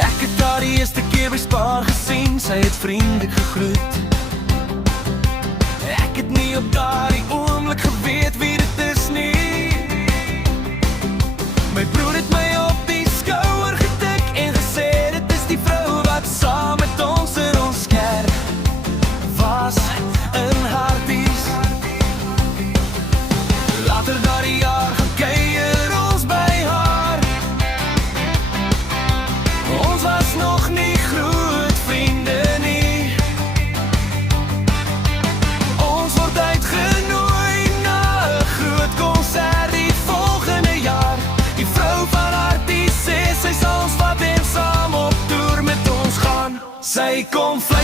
Ek het haar die eerste keer by Spar gesien, sy het vriendelik gegroet. Ek het nie op daardie oomblik geweet wie dit is nie. My broer het my op die skouer getik en gesê dit is die vrou wat saam met ons in ons kerk was in Harties. Later daardie jaar gaan kuier ons by haar. Ons was nog nie groot vriende nie. Ons word uitgenooi na 'n groot konsert die volgende jaar. Die vrou van Harties sê sy sal ons vat en saam op toer met ons gaan. Sy kom vlieg